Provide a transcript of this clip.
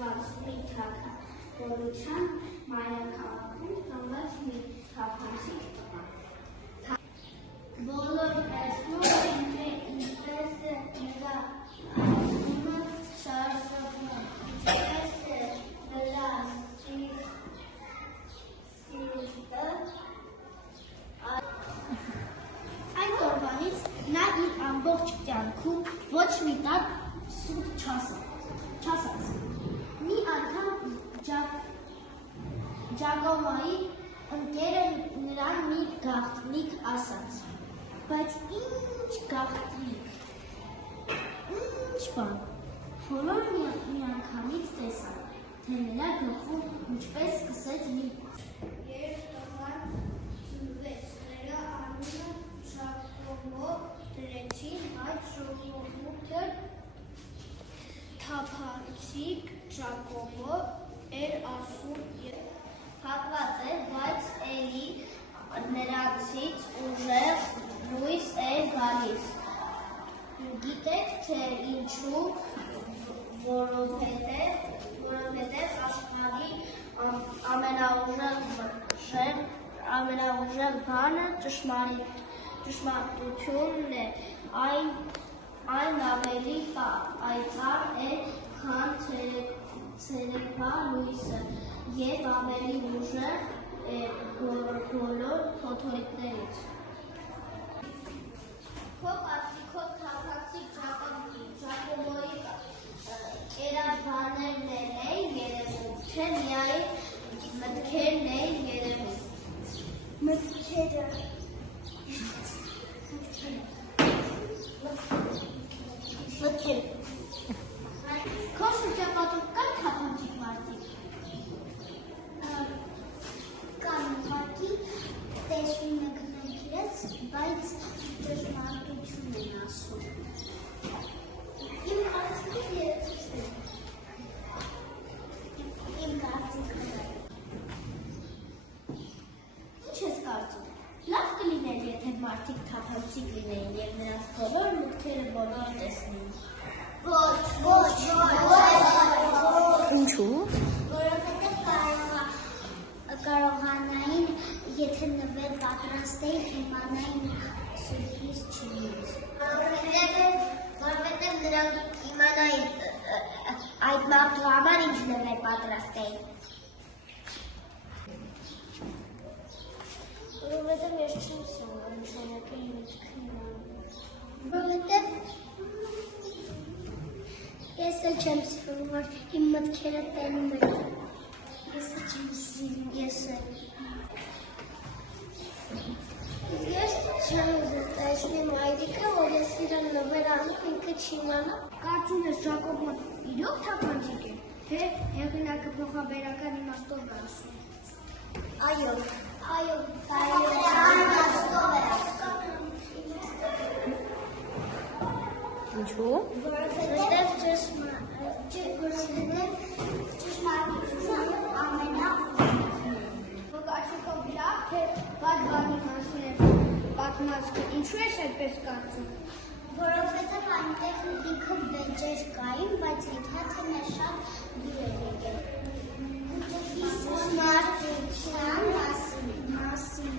կոչված մի թագավորության մայրաքաղաքում ծնված մի թափանցիկ տղա։ Բոլոր տեսնում են, թե ինչպես է նրա անունը շարժվում, ինչպես է նրա սիրտը։ Այն օրվանից նա իր ամբողջ կյանքում ոչ մի տար սուտ չասաց։ Մի անգամ Ջակոմոյի ընկերը նրան մի գաղտնիք ասաց, բայց ինչ գաղտնիք, ինչ բան, բոլորը միանգամից տեսան, թե նրա գլխում ինչպես սկսեց մի երբ տղան ծնվեց, նրա անունը Ջակոմո դրեցին, այդ ժողովուրդը թափանցիկ Ջակոմո էր ասում փակված էր, բայց էլի նրանցից ուժեղ լույս էր գալիս։ Գիտեք, թե ինչու, որովհետև աշխարհի ամենաուժեղ բանը ճշմարտությունն է, այն ավելի պայծառ է, քան ցերեկվա լույսը և ավելի ուժեղ է բոլոր փոթորիկներից։ Քո կարծիքով թափանցիկ Ջակոմոյի կերակուրներն էին երևում, թե միայն մտքերն էին երևում։ Մտքերը։ Քո շրջապատում կան թափանցիկ մարդիկ։ Կան մարդիկ, տեսնում եք նրանք իրենց, բայց ճշմարտություն են ասում։ Իմ կարծիքով։ Ինչ ես կարծում։ Լավ կլիներ, եթե մարդիկ թափանցիկ լինեին և նրանց բոլոր մտքերը բոլորը տեսնեին։ Ոչ։ Ինչու՞։ Որովհետև կարողանային, եթե նվեր պատրաստեին, իմանային սուրպրիզ չլինի։ Որովհետև նրանք իմանային այդ մարդու համար ինչ նվեր պատրաստեին։ Որովհետև ես չեմ սովորում նշանակել միտքն որովհետև ես էլ չեմ սիրում, որ իմ մտքերը տենում են։ Ես չեմ սիրում, ես չեմ ուզում տեսնի մայրիկը, որ ես իրան նվեր անում, ինքը չի իմանա։ Կարծում ես Ջակոմոն իրոք թափանցիկ է, թե հեղինակը փոխաբերական իմաստով է ասում։ Այո, իմաստով է ասում։ Ինչու՞։ Որովհետև ճշմարտությունը ամենաուժեղն է։ Որ կարծիքով լավ, թե վատ բանի մասին է պատմվածքը, ինչու ես այդպես կարծում։ Որովհետև այնտեղ լիքը վեճեր կային, բայց եթե մեր շատ դուր էր եկել։ Ճշմարտության մասին